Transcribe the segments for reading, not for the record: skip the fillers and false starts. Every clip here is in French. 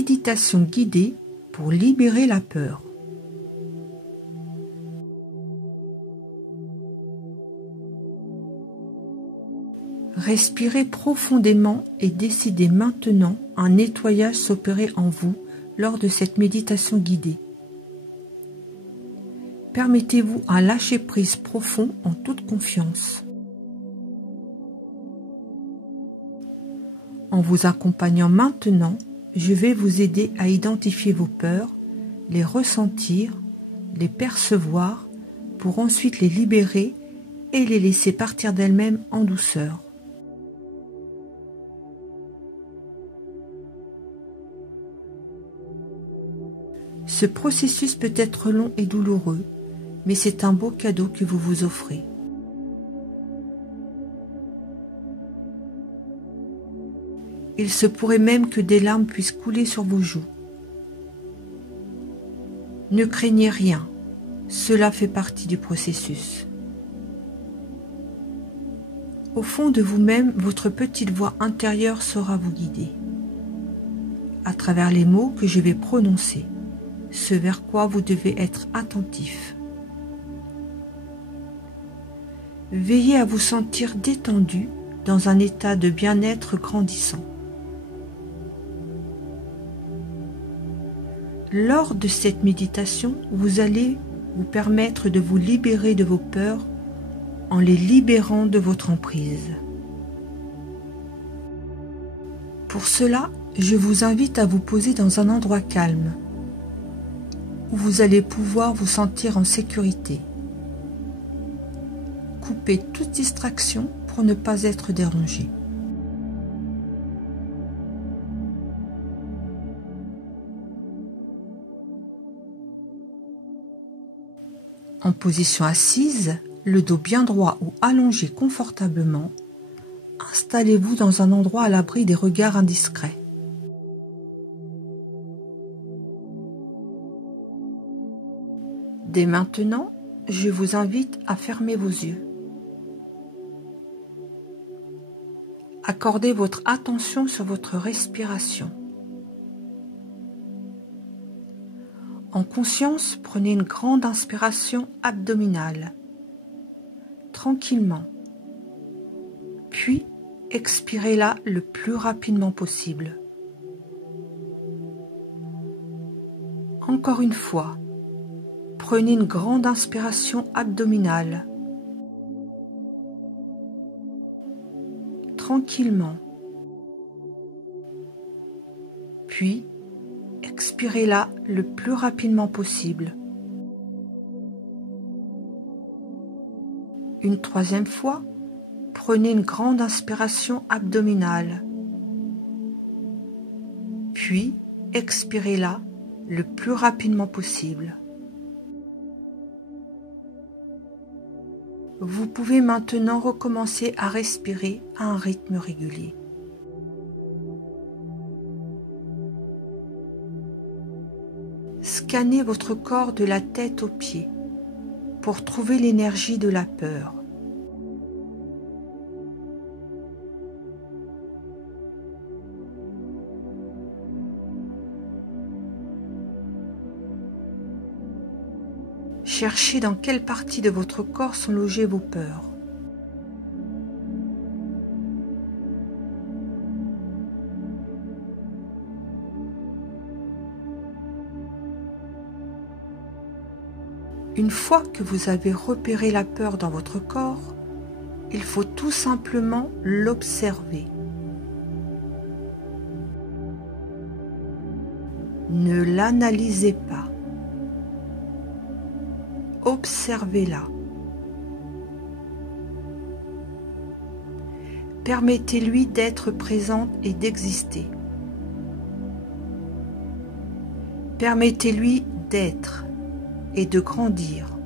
méditation guidée pour libérer la peur. Respirez profondément et décidez maintenant un nettoyage s'opérer en vous lors de cette méditation guidée. Permettez-vous un lâcher-prise profond en toute confiance. En vous accompagnant maintenant, je vais vous aider à identifier vos peurs, les ressentir, les percevoir, pour ensuite les libérer et les laisser partir d'elles-mêmes en douceur. Ce processus peut être long et douloureux, mais c'est un beau cadeau que vous vous offrez. Il se pourrait même que des larmes puissent couler sur vos joues. Ne craignez rien, cela fait partie du processus. Au fond de vous-même, votre petite voix intérieure saura vous guider, à travers les mots que je vais prononcer, ce vers quoi vous devez être attentif. Veillez à vous sentir détendu dans un état de bien-être grandissant. Lors de cette méditation, vous allez vous permettre de vous libérer de vos peurs en les libérant de votre emprise. Pour cela, je vous invite à vous poser dans un endroit calme, où vous allez pouvoir vous sentir en sécurité. Coupez toute distraction pour ne pas être dérangé. En position assise, le dos bien droit ou allongé confortablement, installez-vous dans un endroit à l'abri des regards indiscrets. Dès maintenant, je vous invite à fermer vos yeux. Accordez votre attention sur votre respiration. En conscience, prenez une grande inspiration abdominale, tranquillement, puis expirez-la le plus rapidement possible. Encore une fois, prenez une grande inspiration abdominale, tranquillement, puis expirez-la le plus rapidement possible. Une troisième fois, prenez une grande inspiration abdominale, puis expirez-la le plus rapidement possible. Vous pouvez maintenant recommencer à respirer à un rythme régulier. Scannez votre corps de la tête aux pieds pour trouver l'énergie de la peur. Cherchez dans quelle partie de votre corps sont logées vos peurs. Une fois que vous avez repéré la peur dans votre corps, il faut tout simplement l'observer. Ne l'analysez pas. Observez-la. Permettez-lui d'être présente et d'exister. Permettez-lui d'être et de grandir.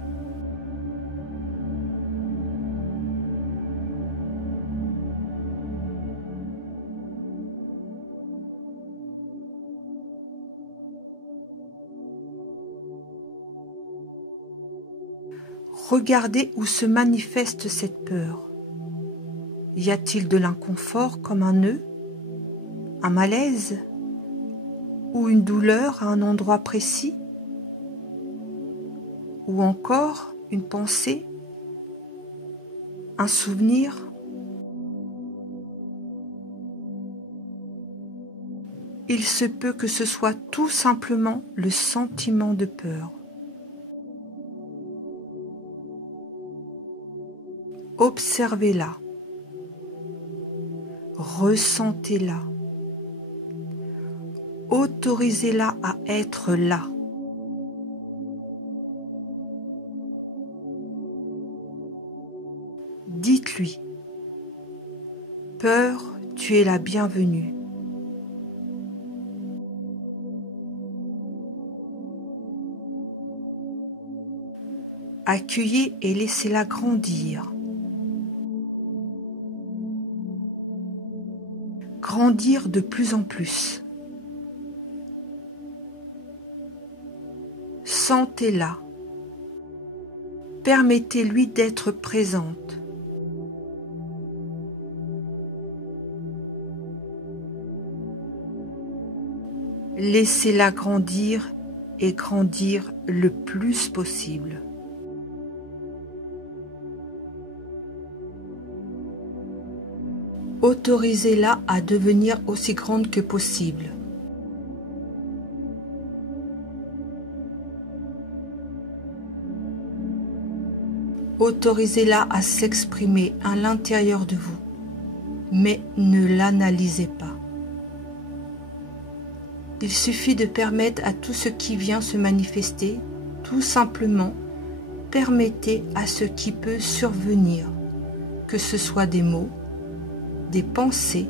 Regardez où se manifeste cette peur. Y a-t-il de l'inconfort comme un nœud, un malaise, ou une douleur à un endroit précis, ou encore une pensée, un souvenir. Il se peut que ce soit tout simplement le sentiment de peur. Observez-la, ressentez-la, autorisez-la à être là. Dites-lui, peur, tu es la bienvenue. Accueillez et laissez-la grandir. Grandir de plus en plus. Sentez-la. Permettez-lui d'être présente. Laissez-la grandir et grandir le plus possible. Autorisez-la à devenir aussi grande que possible. Autorisez-la à s'exprimer à l'intérieur de vous, mais ne l'analysez pas. Il suffit de permettre à tout ce qui vient se manifester, tout simplement, permettez à ce qui peut survenir, que ce soit des mots, des pensées,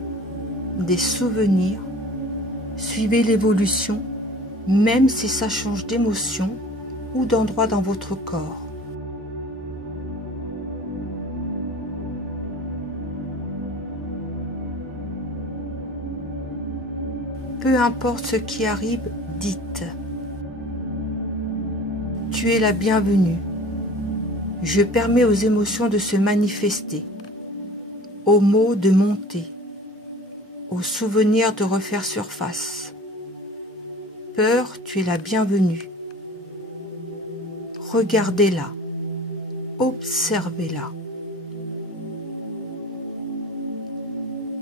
des souvenirs. Suivez l'évolution, même si ça change d'émotion ou d'endroit dans votre corps. Peu importe ce qui arrive, dites « Tu es la bienvenue. Je permets aux émotions de se manifester, aux mots de monter, aux souvenirs de refaire surface. Peur, tu es la bienvenue. Regardez-la, observez-la.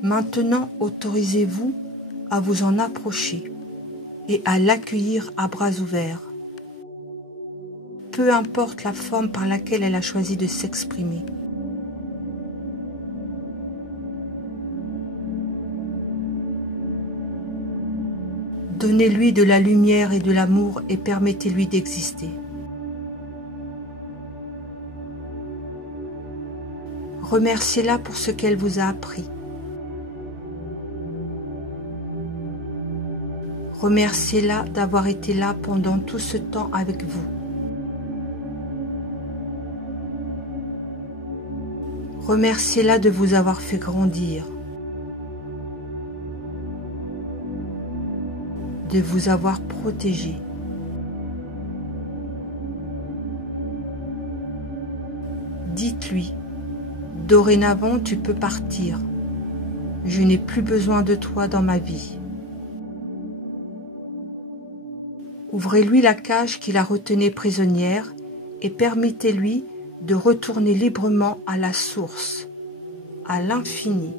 Maintenant, autorisez-vous à vous en approcher et à l'accueillir à bras ouverts. Peu importe la forme par laquelle elle a choisi de s'exprimer. Donnez-lui de la lumière et de l'amour et permettez-lui d'exister. Remerciez-la pour ce qu'elle vous a appris. Remerciez-la d'avoir été là pendant tout ce temps avec vous. Remerciez-la de vous avoir fait grandir, de vous avoir protégé. Dites-lui, dorénavant tu peux partir. Je n'ai plus besoin de toi dans ma vie. Ouvrez-lui la cage qui la retenait prisonnière et permettez-lui de retourner librement à la source, à l'infini.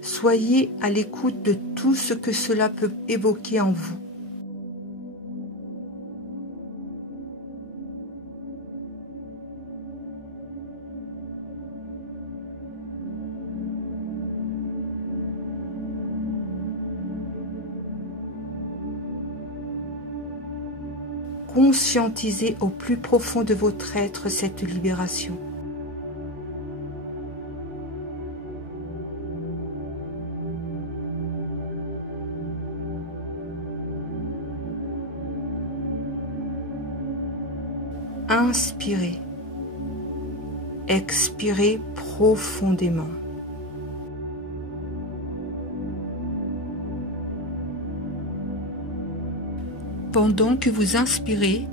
Soyez à l'écoute de tout ce que cela peut évoquer en vous. Conscientisez au plus profond de votre être cette libération. Inspirez, expirez profondément. Pendant que vous inspirez,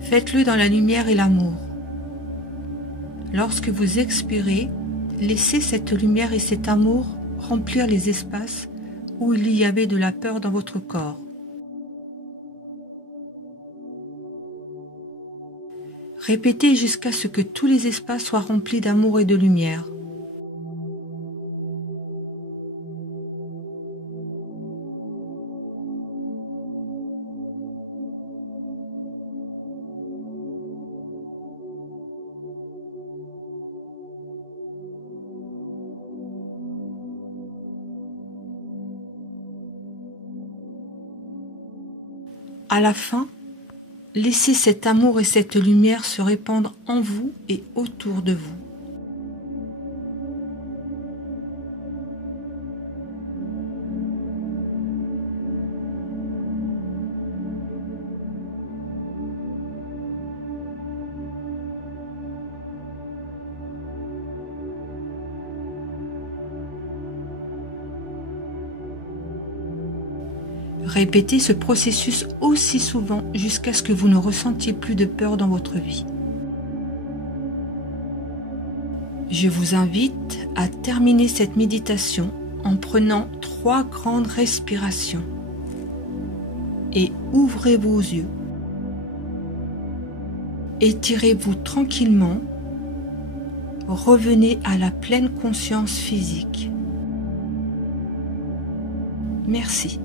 faites-le dans la lumière et l'amour. Lorsque vous expirez, laissez cette lumière et cet amour remplir les espaces où il y avait de la peur dans votre corps. Répétez jusqu'à ce que tous les espaces soient remplis d'amour et de lumière. À la fin, laissez cet amour et cette lumière se répandre en vous et autour de vous. Répétez ce processus aussi souvent jusqu'à ce que vous ne ressentiez plus de peur dans votre vie. Je vous invite à terminer cette méditation en prenant 3 grandes respirations et ouvrez vos yeux. Étirez-vous tranquillement, revenez à la pleine conscience physique. Merci.